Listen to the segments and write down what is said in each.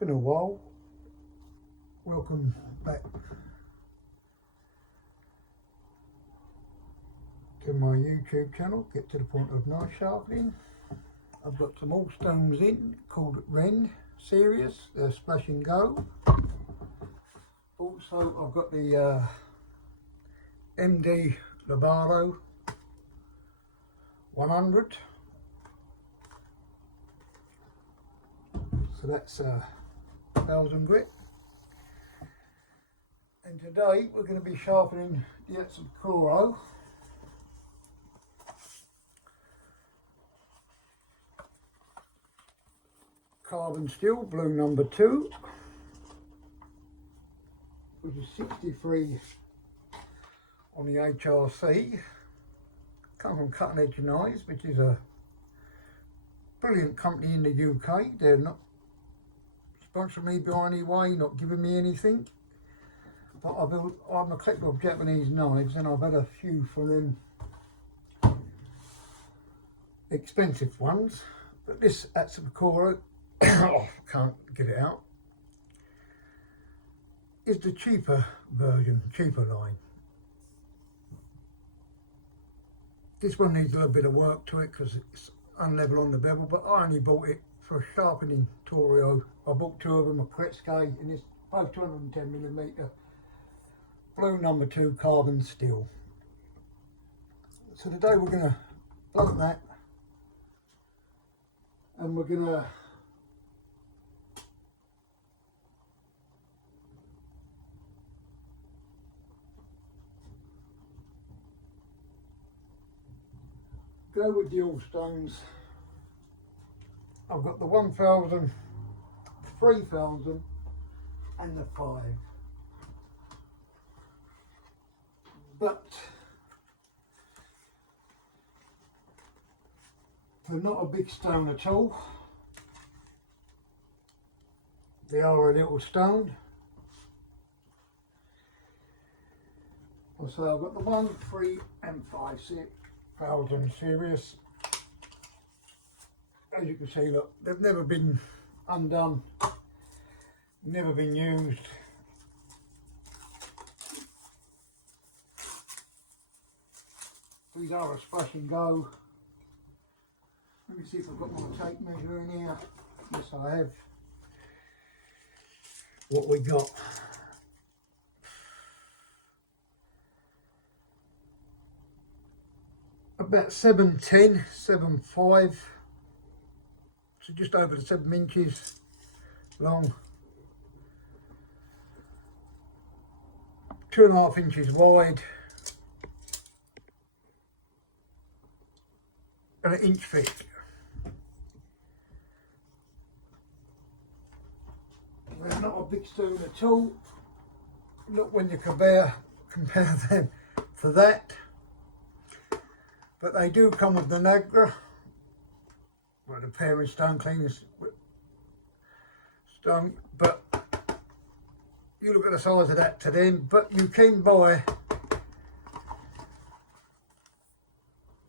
Been a while. Welcome back to my YouTube channel. Get to the point of knife sharpening. I've got some Altstone RIN called RIN series. They're splash and go. Also I've got the MD Labaro 100. So that's 1000 grit. And today we're going to be sharpening the HATSUKOKORO. Carbon steel, blue number 2, which is 63 on the HRC. Come from Cutting Edge Knives, which is a brilliant company in the UK. They're not sponsoring me by any way, not giving me anything. But I'm a collector of Japanese knives, and I've had a few from them expensive ones. But this HATSUKOKORO, I can't get it out, is the cheaper version, cheaper line. This one needs a little bit of work to it because it's unlevel on the bevel, but I only bought it for a sharpening tutorial. I bought 2 of them, a Kretske, and it's both 210mm, blue number 2 carbon steel. So today we're going to blunt that, and we're going to go with the Altstones. I've got the 1000, 3000 and the 5. But they're not a big stone at all. They are a little stone. So I've got the 1, 3 and 5 1000 series. As you can see, look, they've never been undone, never been used. These are a splash and go. Let me see if I've got my tape measure in here. Yes, I have. What we got? About 7'10", 7'5", so just over the 7 inches long, 2.5 inches wide, and 1 inch thick. They're not a big stone at all. Not when you compare them to that. But they do come with the Nagra, well, the paring stone cleaners stone. But you look at the size of that to them. But you can buy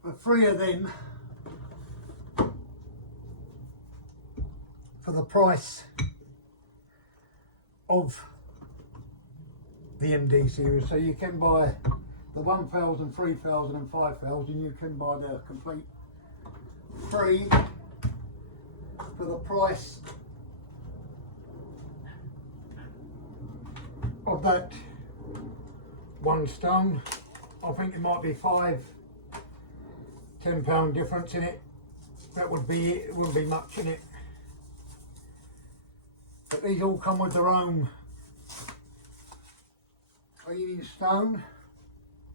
the 3 of them for the price of the MD series. So you can buy the 1000, 3000 and 5000, you can buy the complete 3 for the price of that 1 stone. I think it might be £5, £10 difference in it. That would be it, it wouldn't be much in it. But these all come with their own cleaning stone.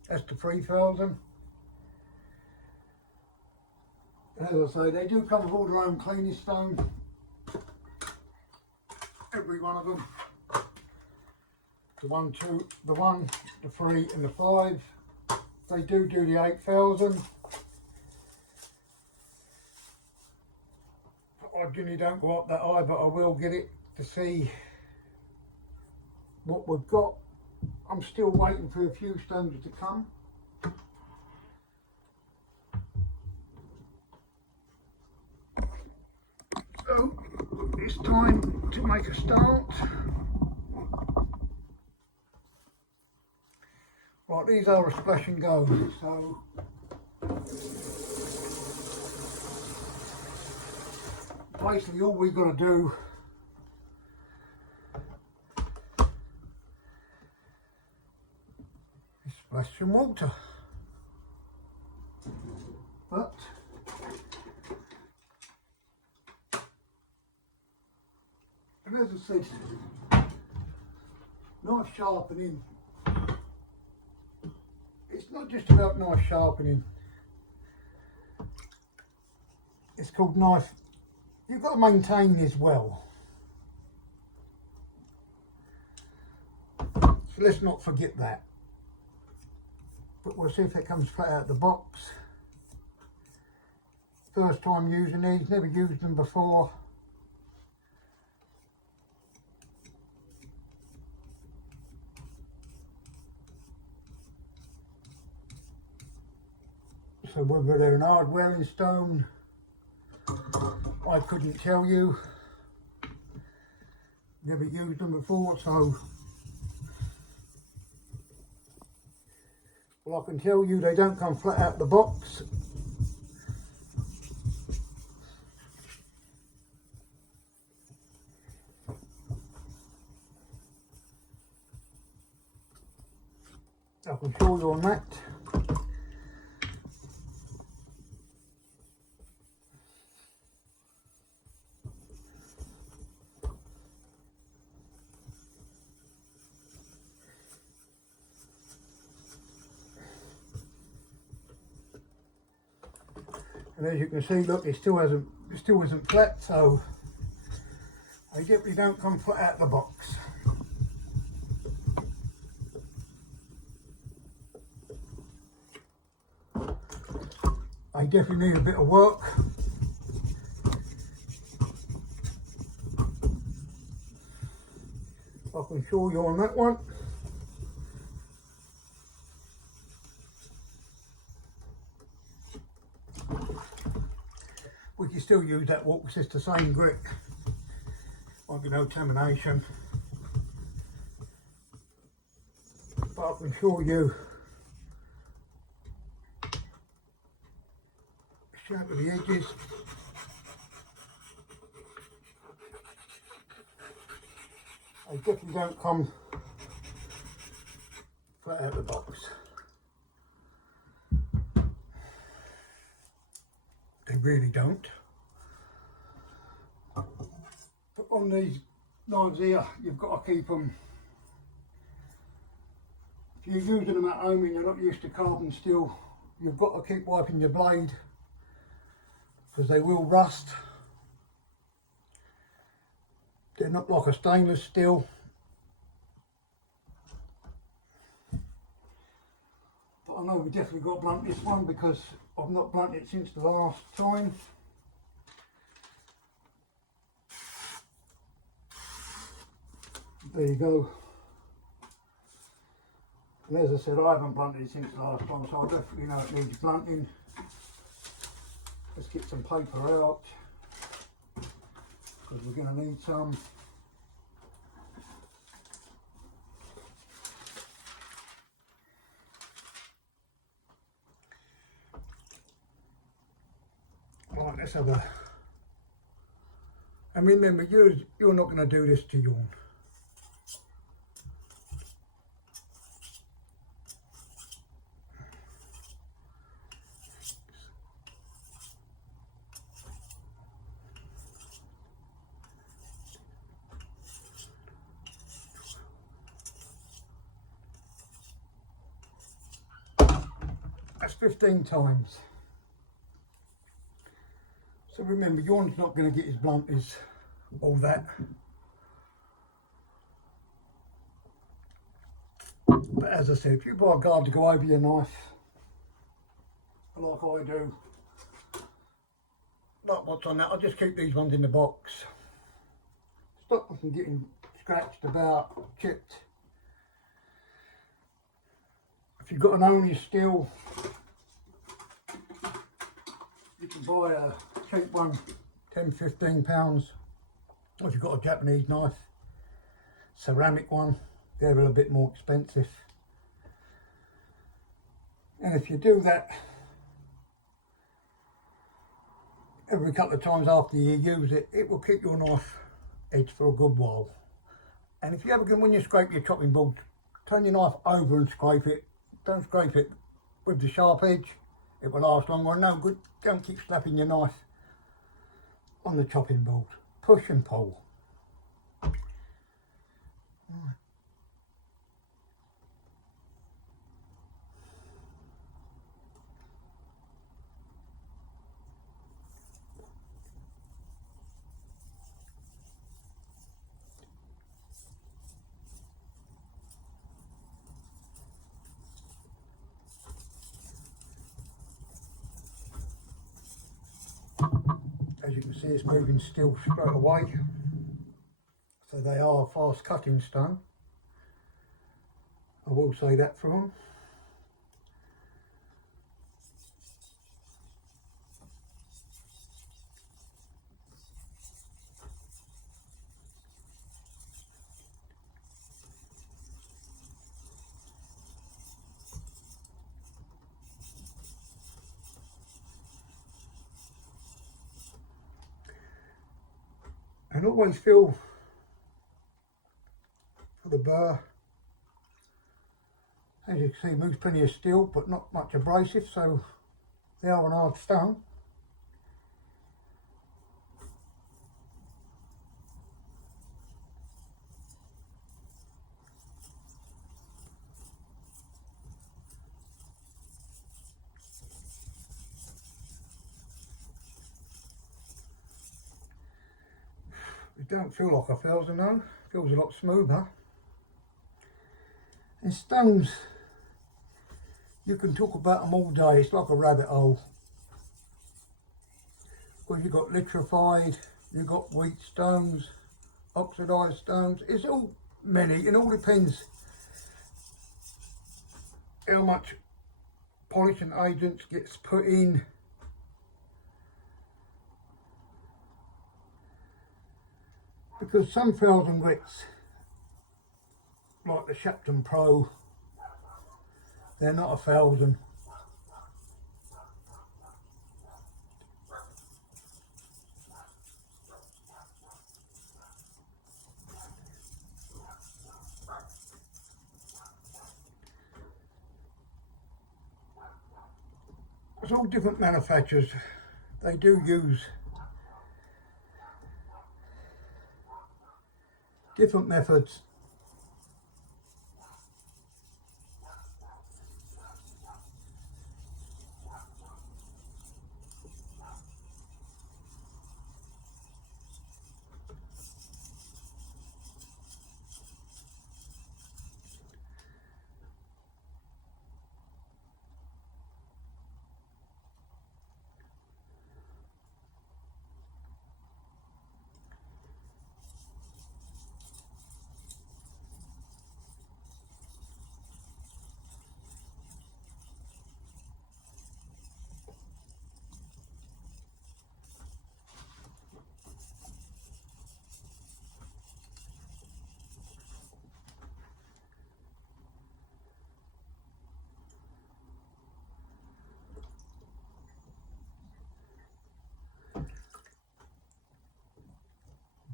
That's the 3000. And as I say, they do come with all their own cleaning stone. Every one of them. The 1, 2, the 1, the 3 and the 5. They do the 8000. I generally don't go up that high, but I will get it to see what we've got. I'm still waiting for a few stones to come. So it's time to make a start. Right, these are a splash and go, so basically all we've got to do is splash some water. But and as I said, knife sharpening, it's not just about knife sharpening, it's called knife, you've got to maintain this well. So let's not forget that. But we'll see if it comes flat out the box. First time using these, never used them before. So whether they're an hard wearing stone, I couldn't tell you. Never used them before, so well, I can tell you they don't come flat out the box. I can show you on that. And as you can see, look, it still isn't flat, so they definitely don't come flat out the box. They definitely need a bit of work. I can show you on that one. We can still use that walk because it's the same grit. Won't be no contamination. But I can show you the shape of the edges. They definitely don't come flat out of the box. They really don't. But on these knives here, you've got to keep them, if you're using them at home and you're not used to carbon steel, you've got to keep wiping your blade because they will rust. They're not like a stainless steel. But I know we definitely got to blunt this one because I've not blunted it since the last time. There you go. And as I said, I haven't blunted it since the last time, so I definitely know it needs blunting. Let's get some paper out because we're going to need some. Right, let's have a. And remember, you're not going to do this to yawn. That's 15 times. So remember, yawn's not going to get as blunt as all that. But as I said, if you buy a guard to go over your knife, like I do, like what's on that, I'll just keep these ones in the box. Stop them from getting scratched about, chipped. If you've got an only steel, you can buy a cheap one, £10–15. If you've got a Japanese knife, ceramic one, they're a little bit more expensive. And if you do that every couple of times after you use it, it will keep your knife edge for a good while. And if you ever when you scrape your chopping board, turn your knife over and scrape it. Don't scrape it with the sharp edge, it will last longer. No good, don't keep slapping your knife on the chopping board. Push and pull. Right. As you can see, it's moving still straight away. So they are a fast cutting stone. I will say that for them. And always feel for the burr. As you can see, it moves plenty of steel, but not much abrasive, so they are an hard stone. It don't feel like a felser, no. It feels a lot smoother. And stones, you can talk about them all day. It's like a rabbit hole. Because you've got litrified, you've got wheat stones, oxidised stones. It's all many. It all depends how much polishing agents gets put in. Because some fells and grits, like the Shapton Pro, they're not a felsen. It's all different manufacturers. They do use different methods.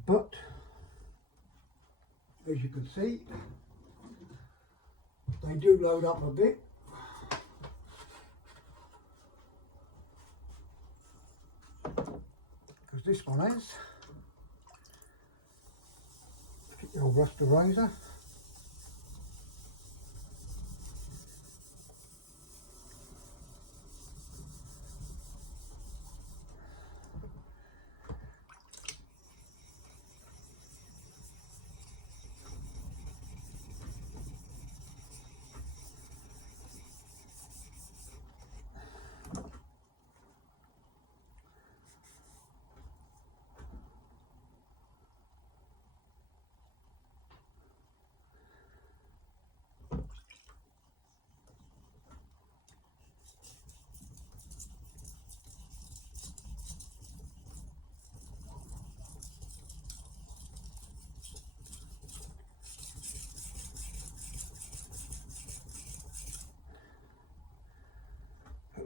But as you can see, they do load up a bit. Because this one is. Get your old rusty razor.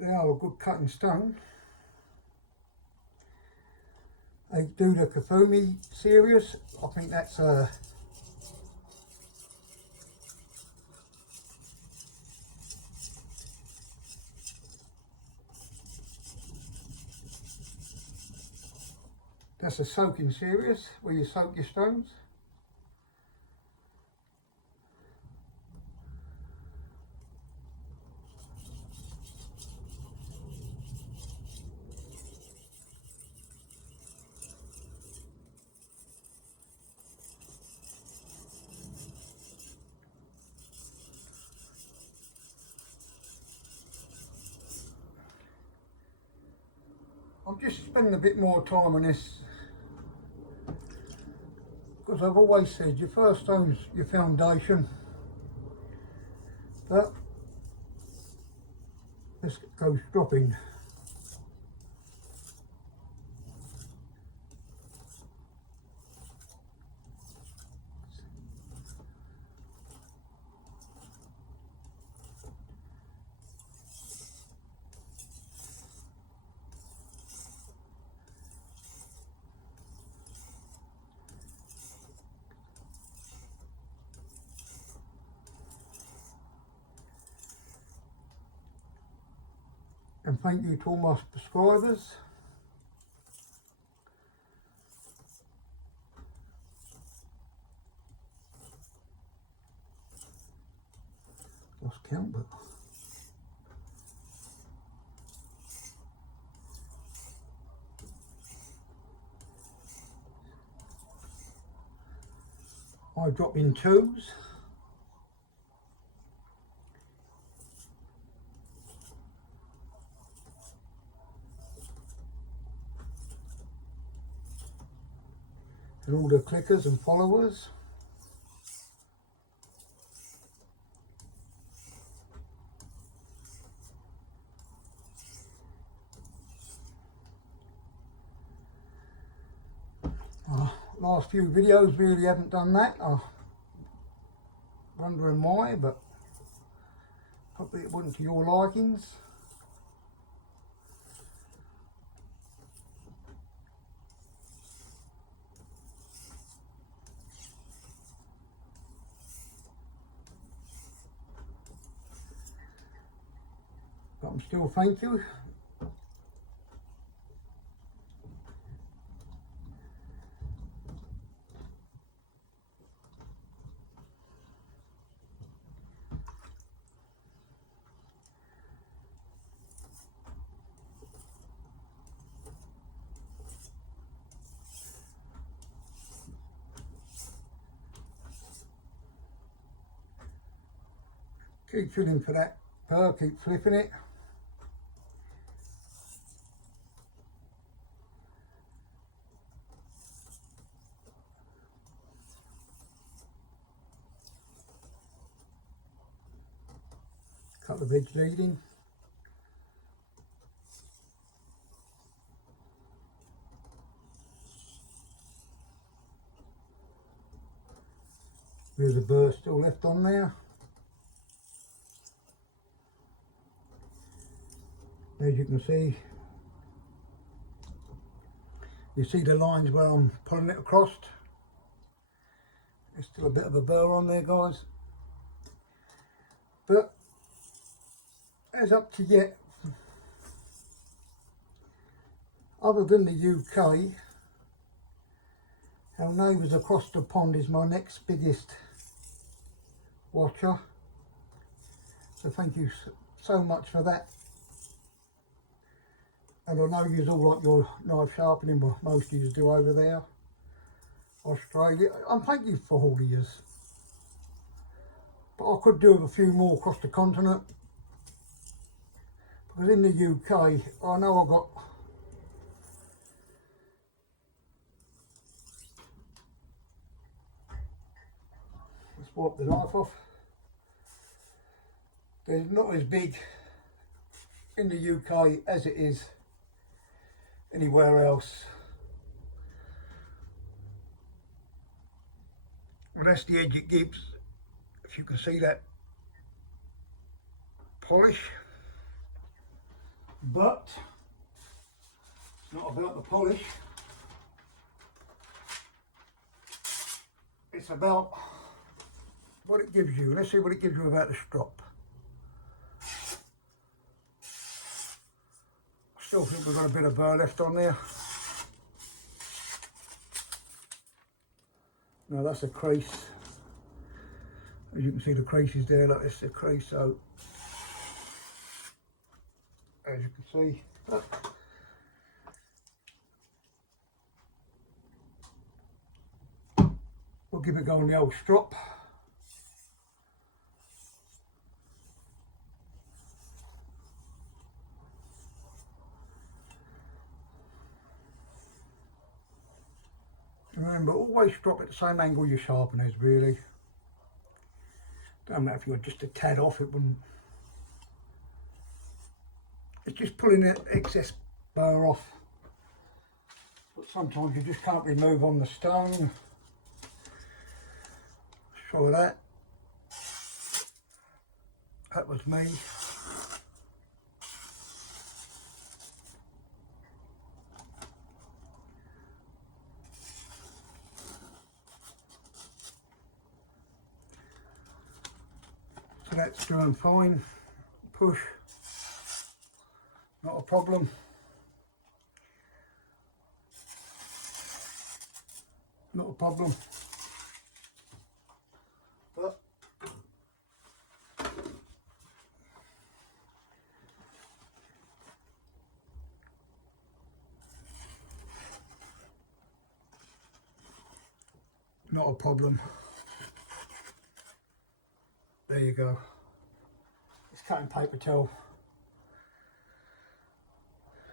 but they are a good cutting stone. They do the Kafumi series. I think that's a soaking series where you soak your stones. I'm just spending a bit more time on this because I've always said your first stone's your foundation, but let's go stropping. And thank you to all my subscribers. Lost count, but I drop in twos. And all the clickers and followers. Last few videos really haven't done that. I'm wondering why, but probably it wasn't to your likings. But I'm still thank you. Keep feeling for that pearl, keep flipping it. Couple of edge leading. There's a burr still left on there. As you can see, you see the lines where I'm pulling it across. There's still a bit of a burr on there, guys. But as up to yet, other than the UK, our neighbours across the pond is my next biggest watcher. So thank you so much for that. And I know you all like your knife sharpening, but most of you do over there, Australia. And thank you for all of you. But I could do with a few more across the continent. Because in the UK, I know I've got let's wipe the knife off. There's not as big in the UK as it is anywhere else. Well, that's the edge it gives, if you can see that polish. but it's not about the polish. It's about what it gives you. Let's see what it gives you about the strop. Still think we've got a bit of burr left on there. No, that's a crease. As you can see, the crease is there, like this is a crease, so as you can see, we'll give it a go on the old strop. Remember, always strop at the same angle your sharpener is, really. Don't matter if you're just a tad off, it wouldn't. It's just pulling the excess burr off. But sometimes you just can't remove on the stone. Try that. That was me. So that's doing fine. Push. Not a problem. Not a problem. But not a problem. There you go. It's cutting paper towel.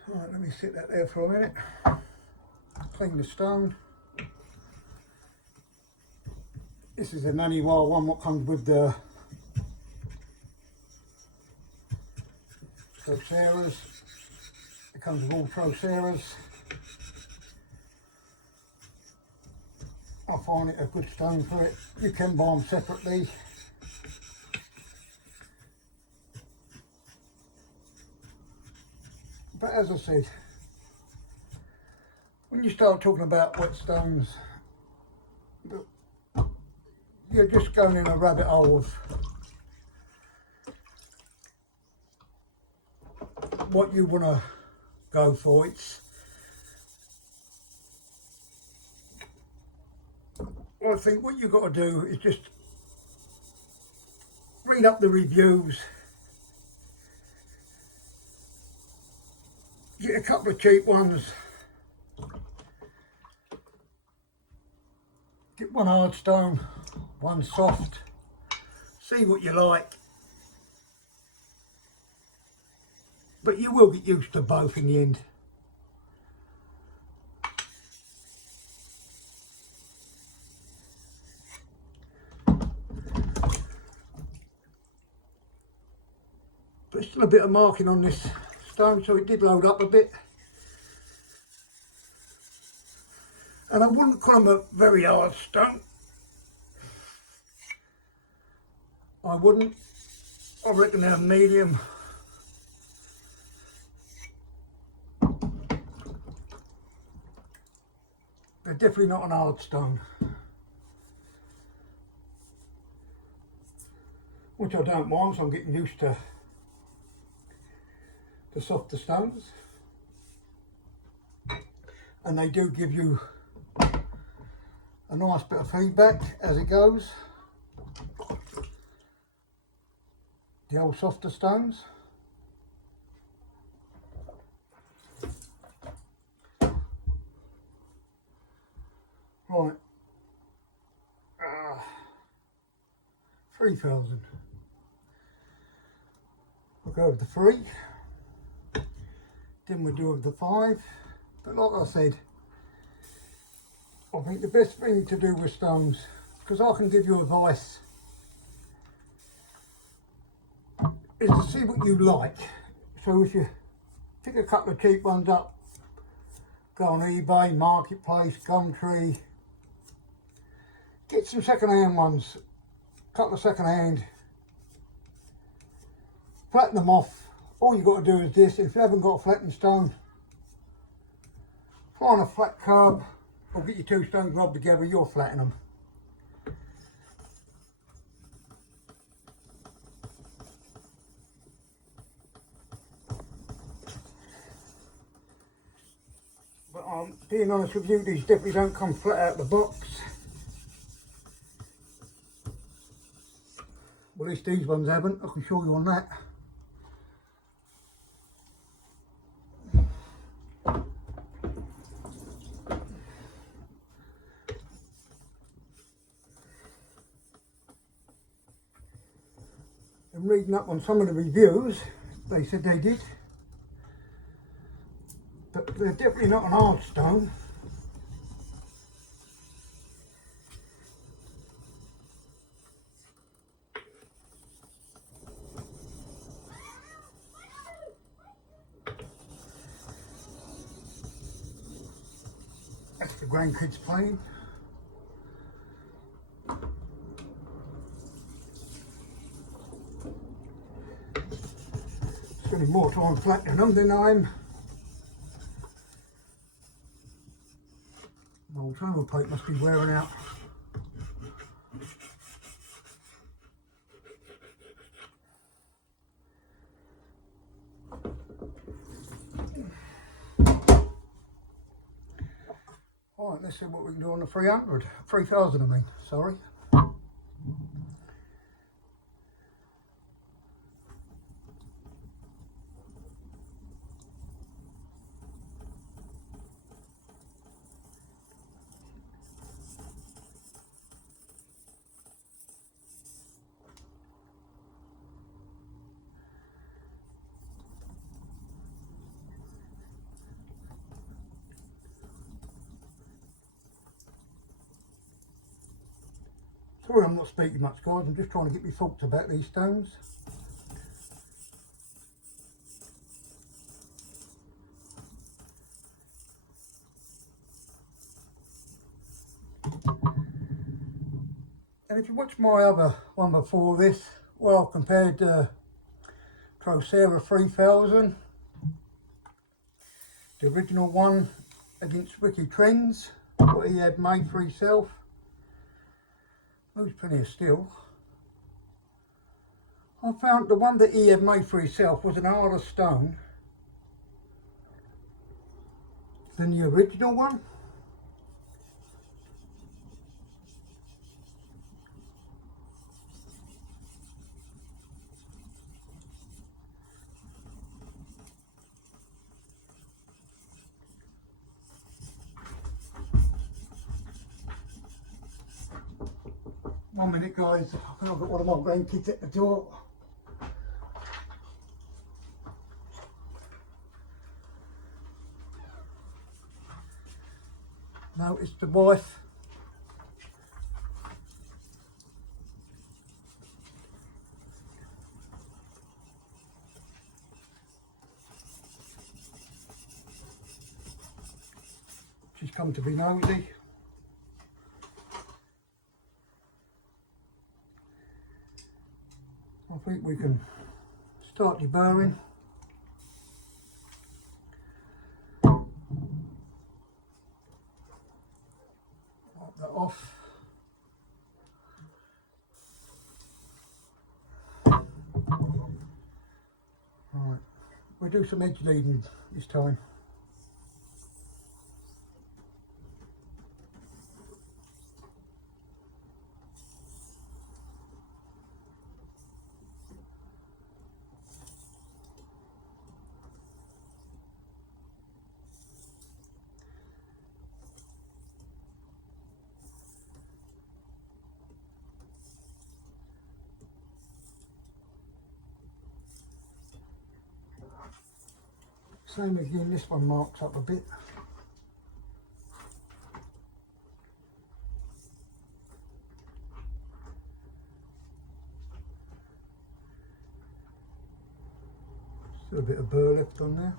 Right, let me sit that there for a minute. Clean the stone. This is a Manual one, what comes with the Troceras. It comes with all Troceras. I find it a good stone for it. You can buy them separately. But as I said, when you start talking about whetstones, you're just going in a rabbit hole of what you want to go for. I think what you've got to do is just read up the reviews, get a couple of cheap ones, get one hard stone, one soft, see what you like, but you will get used to both in the end. But still a bit of marking on this stone, so it did load up a bit. And I wouldn't call them a very hard stone. I wouldn't. I reckon they're medium. They're definitely not an hard stone. Which I don't mind, so I'm getting used to the softer stones. And they do give you a nice bit of feedback as it goes. The old softer stones. Right. 3,000. We'll go with the 3. Then we'll do with the 5. But like I said, I think the best thing to do with stones, because I can give you advice, is to see what you like. So if you pick a couple of cheap ones up, go on eBay, Marketplace, Gumtree, get some second-hand ones, a couple of second-hand, flatten them off, all you've got to do is this. If you haven't got a flattening stone, fly on a flat curb or get your two stones rubbed together, you'll flatten them. But being honest with you, these definitely don't come flat out of the box. Well, at least these ones haven't, I can show you on that. And reading up on some of the reviews, they said they did. But they're definitely not an hard stone. That's the grandkids playing. Spending more time flattening them than I'm. My old tonal plate must be wearing out. Alright, let's see what we can do on the 3000 I mean, sorry. Sorry I'm not speaking much, guys, I'm just trying to get my thoughts about these stones. And if you watch my other one before this, well, I've compared Trocera 3000, the original one, against Ricky Trends, what he had made for himself. There's plenty of steel. I found the one that he had made for himself was an harder stone than the original one. One minute, guys, I think I've got one of my grandkids at the door. No, it's the wife. She's come to be nosy. I think we can start deburring. Wipe that off. Right, we'll do some edge leading this time. Same again, this one marks up a bit. Still a bit of burr left on there.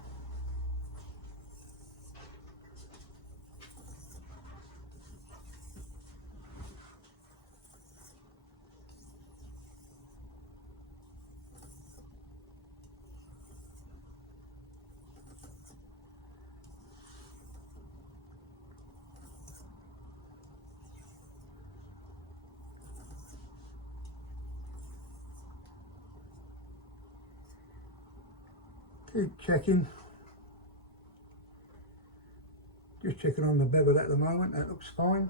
Keep checking. Just checking on the bevel at the moment, that looks fine.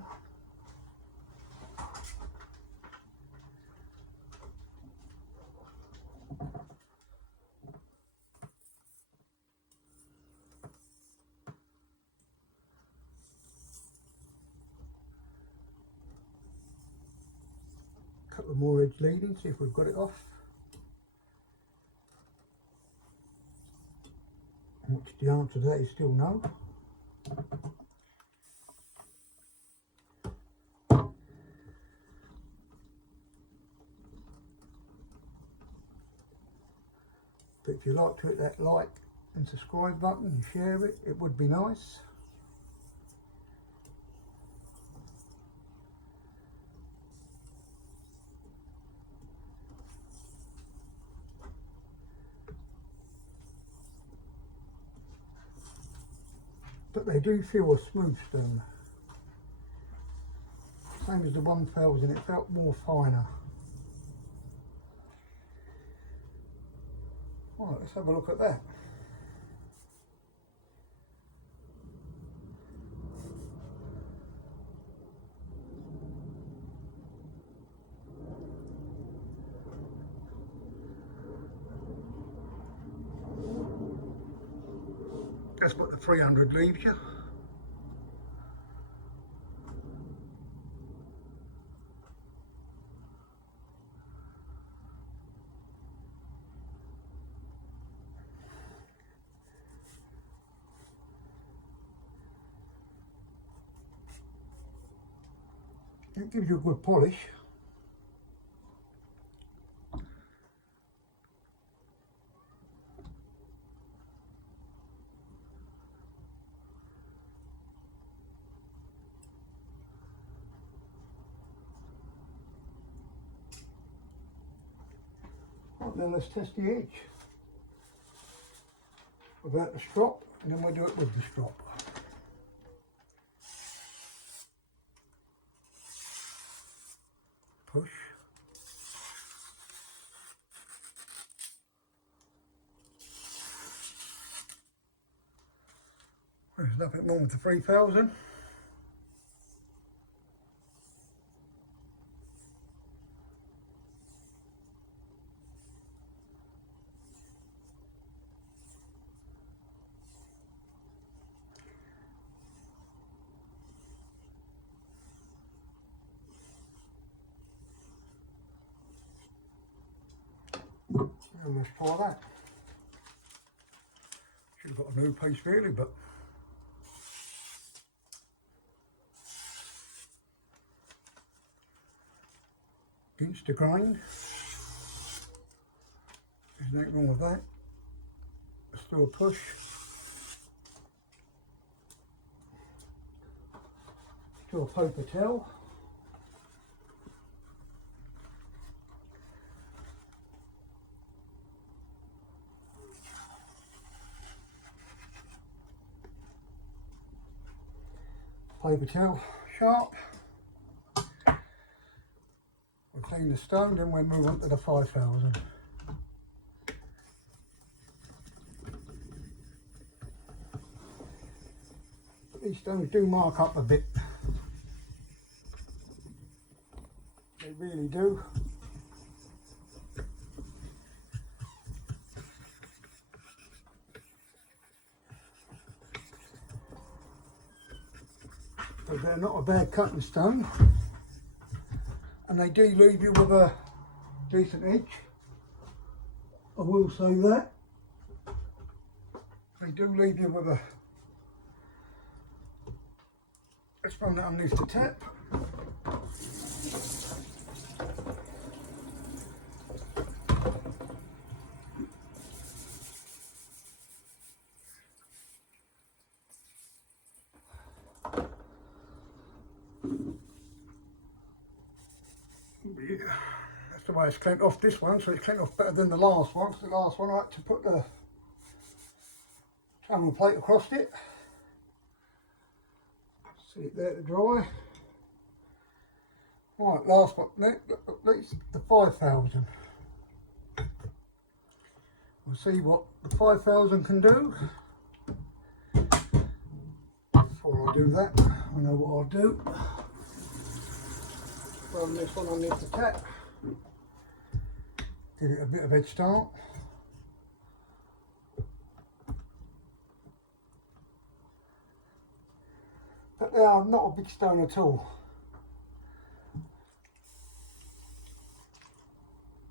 Couple more edge leading, see if we've got it off. Which the answer to that is still no. But if you like to hit that like and subscribe button and share it, it would be nice. But they do feel a smooth stone. Same as the 1000, it felt more finer. Right, let's have a look at that. That's what the 300 leaves you. It gives you a good polish. Right, then let's test the edge without the strop, and then we'll do it with the strop. Push. There's nothing wrong with the 3000. And let's try that. Should have got a new piece really, but against the grain. There's nothing wrong with that. Still a push. Still a paper towel. Paper towel, sharp. We'll clean the stone, then we'll move on to the 5000. These stones do mark up a bit. They really do. But they're not a bad cutting stone, and they do leave you with a decent edge. I will say that. They do leave you with a... Let's run that underneath the tap. Yeah, that's the way it's cleaned off this one, so it's cleaned off better than the last one, because the last one I had to put the travel plate across it. See it there to dry. Right, last one, next, the 5000. We'll see what the 5000 can do. Before I do that, I know what I'll do. Run this one underneath the tap. Give it a bit of head start. But they are not a big stone at all.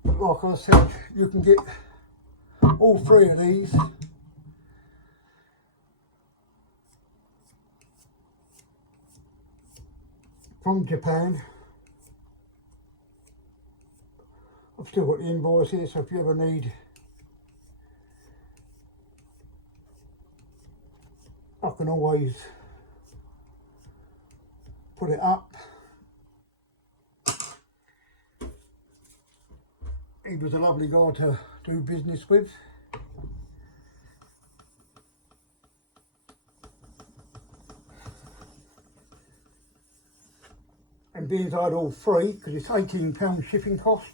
But like I said, you can get all three of these from Japan. I've still got the invoice here, so if you ever need, I can always put it up. He was a lovely guy to do business with. And being I had all three, because it's £18 shipping cost.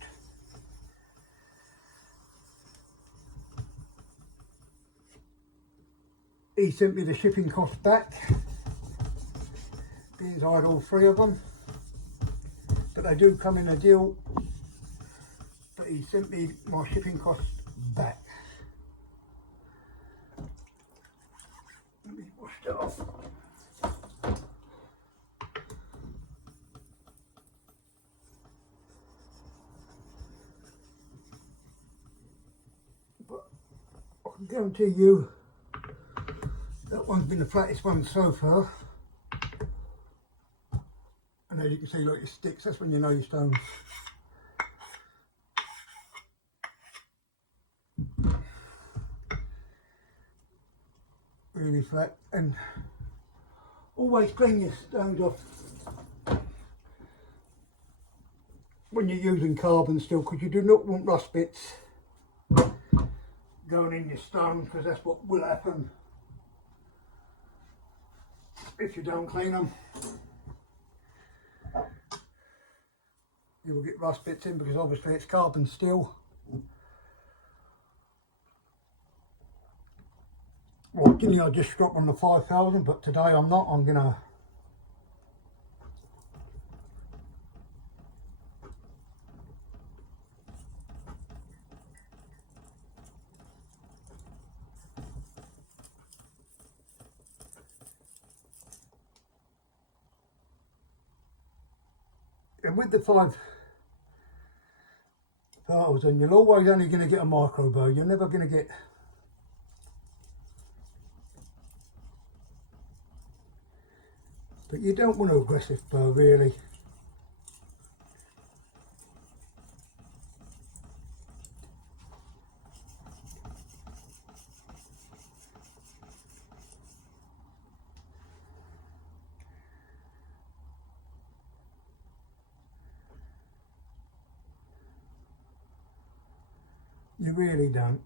He sent me the shipping cost back. Being I had all three of them. But they do come in a deal. But he sent me my shipping costs back. Let me wash that off. But I can guarantee you that one's been the flattest one so far. And as you can see, like it sticks, that's when you know your stones. Really flat, and always clean your stones off when you're using carbon steel, because you do not want rust bits going in your stone, because that's what will happen if you don't clean them. You will get rust bits in, because obviously it's carbon steel. Well, Guinea I just struck on the 5000, but today I'm not. I'm gonna and with the 5000, you're always only going to get a micro bow. You're never going to get but you don't want an aggressive bow, really. You really don't.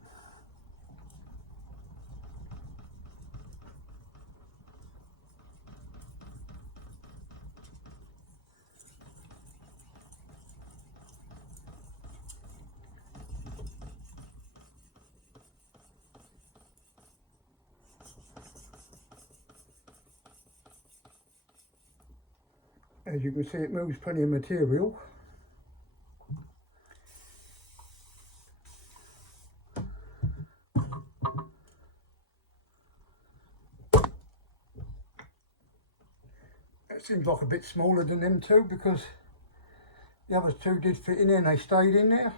As you can see, it moves plenty of material. It seems like a bit smaller than them two, because the other two did fit in there and they stayed in there.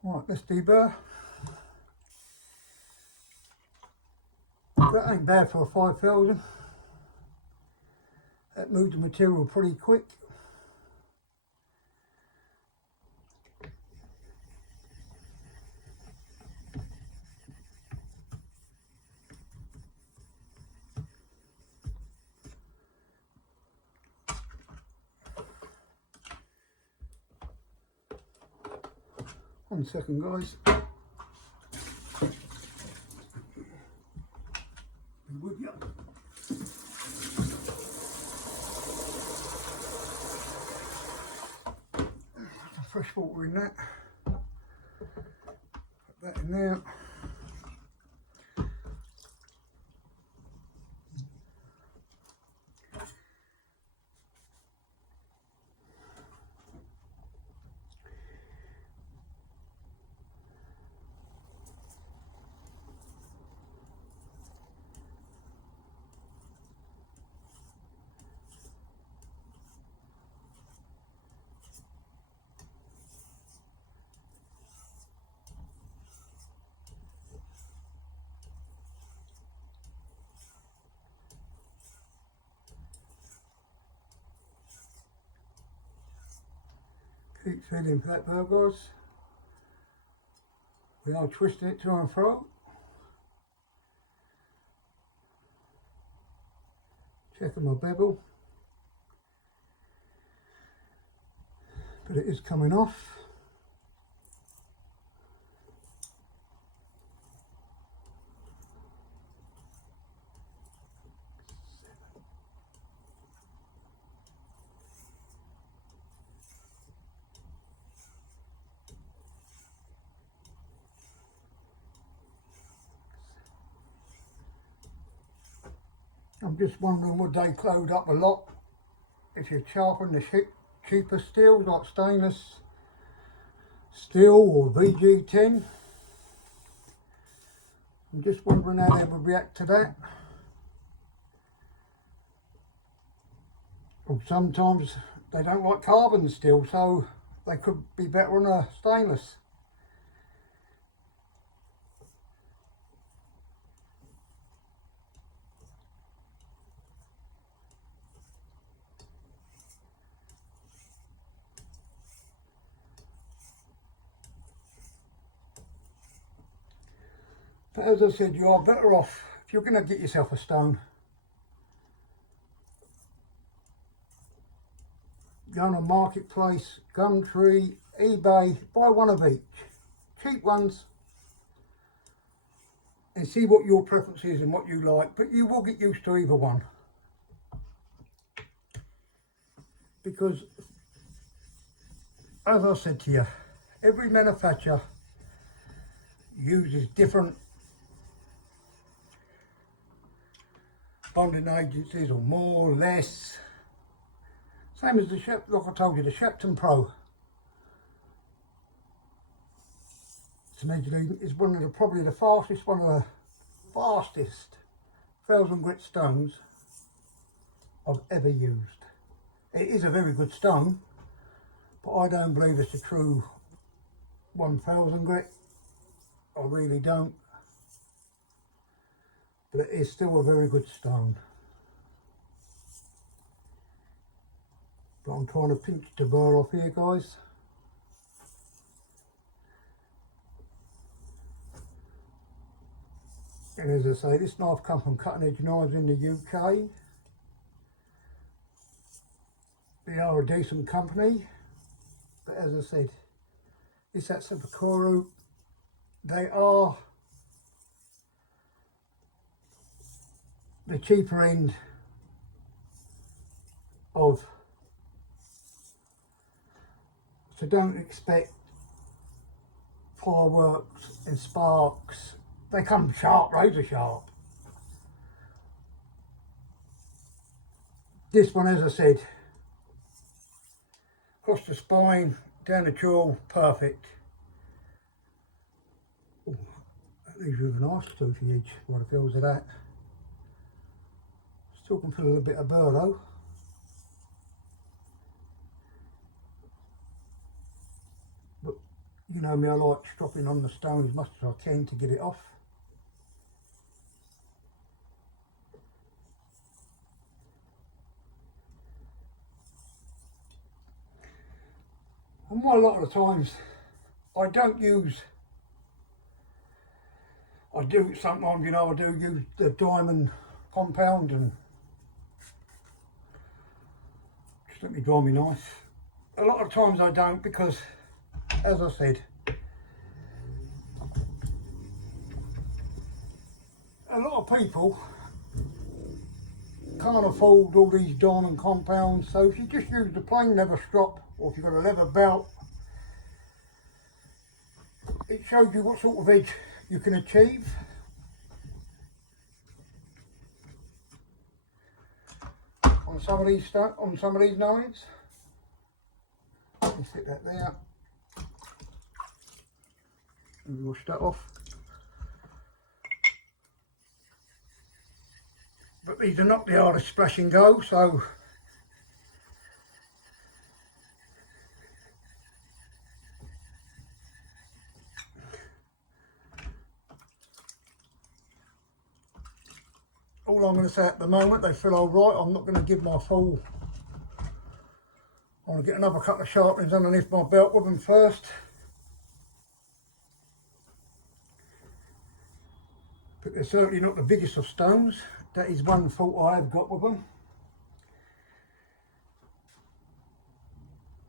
Right, let's deburr. That ain't bad for a 5000. That moved the material pretty quick. One second, guys. Be with you. Some fresh water in that. Put that in there. Keep feeling for that there, guys. We are twisting it to and fro. Checking my bevel. But it is coming off. I'm just wondering, would they close up a lot if you sharpen the cheaper steels like stainless steel or VG10? I'm just wondering how they would react to that. Well, sometimes they don't like carbon steel, so they could be better on a stainless. But as I said, you are better off if you're going to get yourself a stone. Go on a marketplace, Gumtree, eBay, buy one of each. Cheap ones. And see what your preference is and what you like. But you will get used to either one. Because, as I said to you, every manufacturer uses different bonding agencies, or more or less. Same as the like I told you, the Shepton Pro. Cementally is one of the probably the fastest, one of the fastest 1000 grit stones I've ever used. It is a very good stone, but I don't believe it's a true 1000 grit. I really don't. But it is still a very good stone. But I'm trying to pinch the burr off here, guys. And as I say, this knife comes from Cutting Edge Knives in the UK. They are a decent company. But as I said, this HATSUKOKORO, they are the cheaper end of, so don't expect fireworks and sparks. They come sharp, razor sharp. This one, as I said, across the spine, down the jaw, perfect. Ooh, that leaves you with a nice toothy edge by the feels of that. Still can feel a little bit of burr though. But you know me, I like stropping on the stone as much as I can to get it off. And a lot of the times I don't use, I do sometimes, you know, I do use the diamond compound and just let me dry me nice. A lot of times I don't, because as I said, a lot of people can't afford all these diamond compounds, so if you just use the plain leather strop, or if you've got a leather belt, it shows you what sort of edge you can achieve. On some of these knives. Let's stick that there. And wash that off. But these are not the hardest splash and go, so all I'm going to say at the moment, they feel all right. I'm not going to give my full. I'm going to get another couple of sharpenings underneath my belt with them first. But they're certainly not the biggest of stones. That is one fault I have got with them.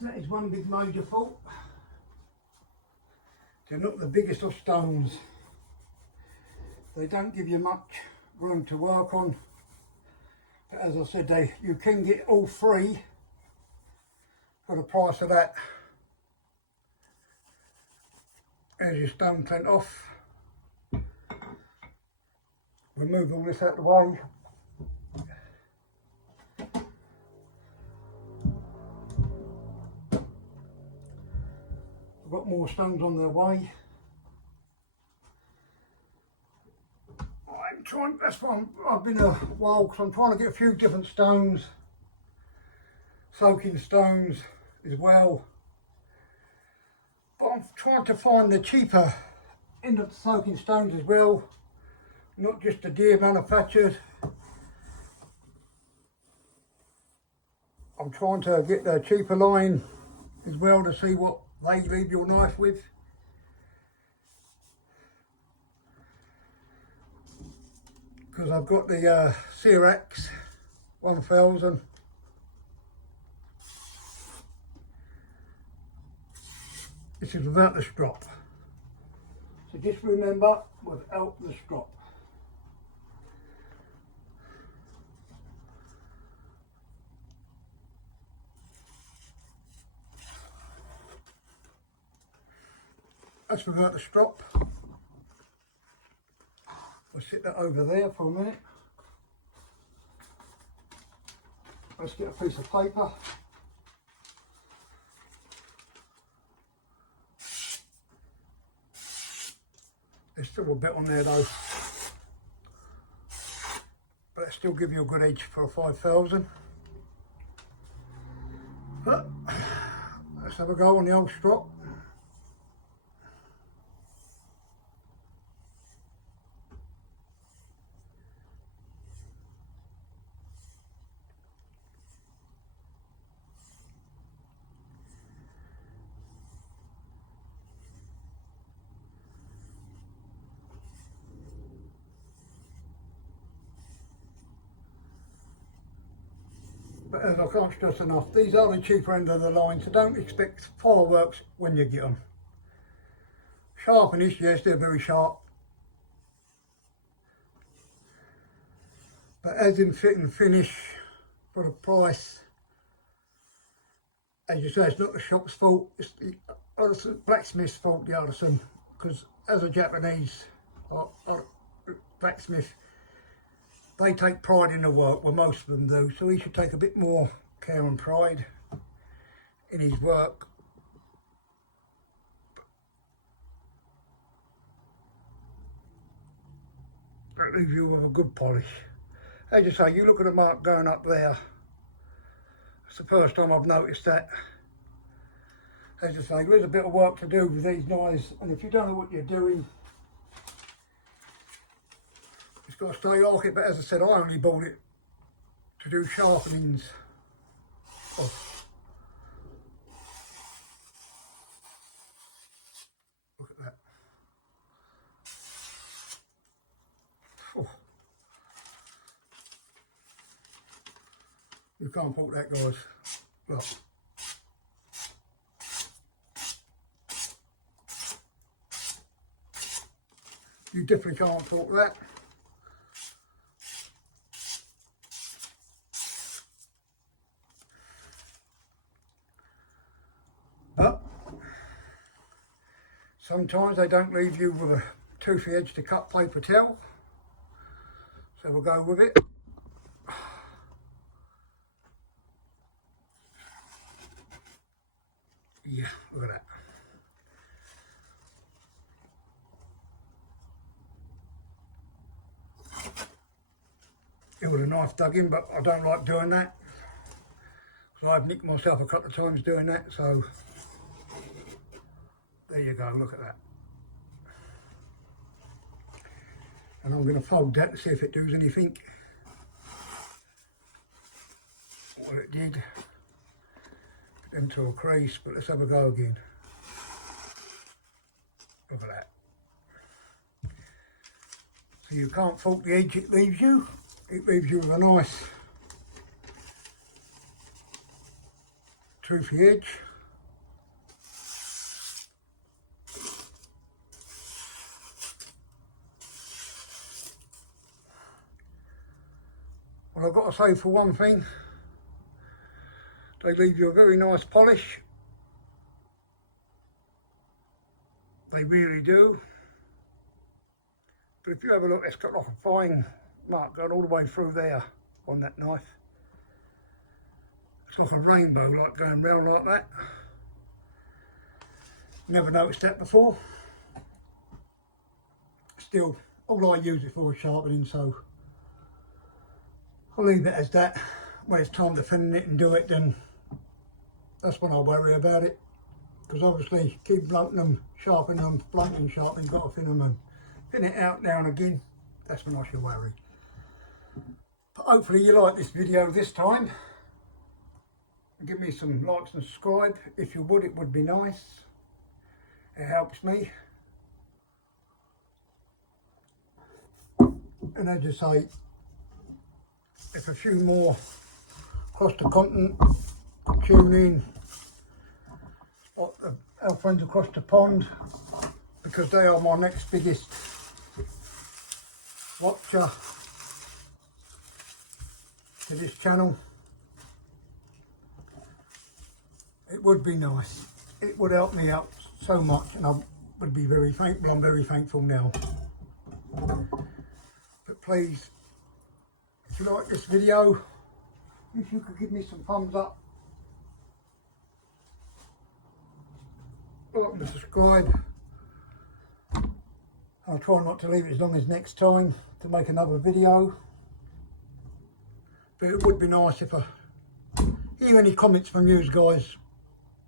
That is one big major fault. They're not the biggest of stones. They don't give you much room to work on. But as I said, you can get all three for the price of that. There's your stone flint off. Remove all this out of the way. I've got more stones on their way. That's why I've been a while, because I'm trying to get a few different stones, soaking stones as well. But I'm trying to find the cheaper end of the soaking stones as well, not just the deer manufactured. I'm trying to get the cheaper line as well to see what they leave your knife with. Because I've got the Cyrax 1000. This is without the strop. So just remember, without the strop. That's without the strop. I'll sit that over there for a minute. Let's get a piece of paper. There's still a bit on there though. But that still give you a good edge for a 5000. But let's have a go on the old strop. But as I can't stress enough, these are the cheaper end of the line, so don't expect fireworks when you get them. Sharpenish, yes, they're very sharp. But as in fit and finish, for the price, as you say, it's not the shop's fault, it's the blacksmith's fault, the artisan. Because as a Japanese blacksmith, they take pride in the work, well most of them do, so he should take a bit more care and pride in his work. That leaves you with a good polish. As you say, you look at the mark going up there, it's the first time I've noticed that. As I say, there is a bit of work to do with these knives, and if you don't know what you're doing, got to stay like it. But as I said, I only bought it to do sharpenings of. You can't fault that, guys. Look. You definitely can't fault that. But sometimes they don't leave you with a toothy edge to cut paper towel. So we'll go with it. Yeah, look at that. It was a nice dug in, but I don't like doing that. So I've nicked myself a couple of times doing that, so there you go, look at that. And I'm going to fold that to see if it does anything. Well, it did. Put them to a crease, but let's have a go again. Look at that. So you can't fault the edge it leaves you. It leaves you with a nice toothy edge. Well, I've got to say, for one thing, they leave you a very nice polish. They really do. But if you have a look, it's got like a fine mark going all the way through there on that knife. It's like a rainbow, like going round like that. Never noticed that before. Still, all I use it for is sharpening, so I'll leave it as that. When it's time to thin it and do it, then that's when I worry about it. Because obviously, keep blunting them, sharpening them, blunting, sharpening, got to thin them and thin it out now and again. That's when I should worry. But hopefully you like this video this time. Give me some likes and subscribe. If you would, it would be nice. It helps me. And as I say, if a few more across the continent tune in, our friends across the pond, because they are my next biggest watcher to this channel, it would be nice. It would help me out so much, and I would be very thankful. I'm very thankful now. But please, if you like this video, if you could give me some thumbs up, like and subscribe. I'll try not to leave it as long as next time to make another video. But it would be nice if I hear any comments from you guys.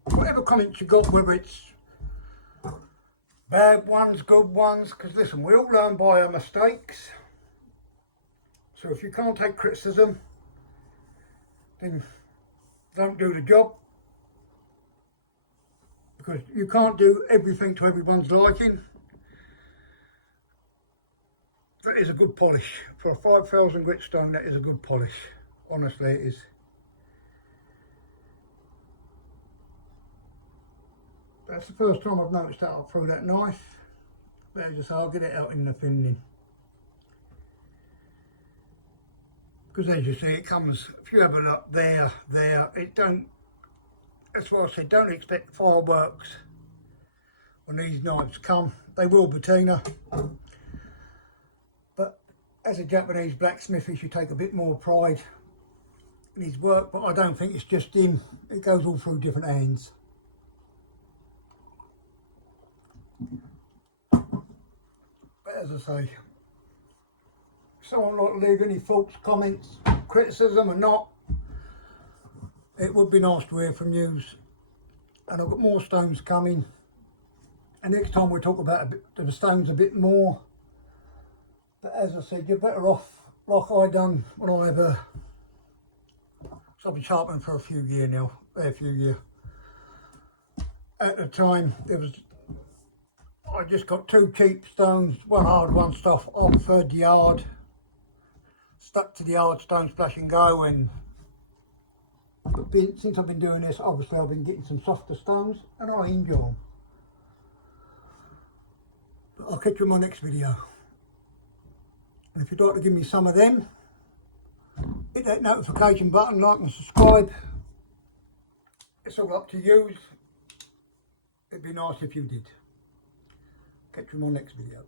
Whatever comments you got, whether it's bad ones, good ones, because listen, we all learn by our mistakes. So if you can't take criticism, then don't do the job. Because you can't do everything to everyone's liking. That is a good polish. For a 5000 grit stone, that is a good polish. Honestly, it is. That's the first time I've noticed that up through that knife. But as I say, I'll get it out in the thinning. Because as you see, it comes, if you have a look there, it don't, that's why I said don't expect fireworks when these knives come. They will patina. But as a Japanese blacksmith, he should take a bit more pride in his work, but I don't think it's just him. It goes all through different hands. But as I say, if someone would like to leave any thoughts, comments, criticism or not, it would be nice to hear from you. And I've got more stones coming. And next time we'll talk about the stones a bit more. But as I said, you're better off like I done when I have a... So I've been sharpening for a few years now. A few years. At the time, I just got 2 cheap stones, one hard, one soft, I preferred the hard. Stuck to the hard stone, splash and go, and But since I've been doing this, obviously I've been getting some softer stones and I enjoy them. But I'll catch you in my next video. And if you'd like to give me some of them, hit that notification button, like and subscribe. It's all up to you. It'd be nice if you did. Catch you in my next video.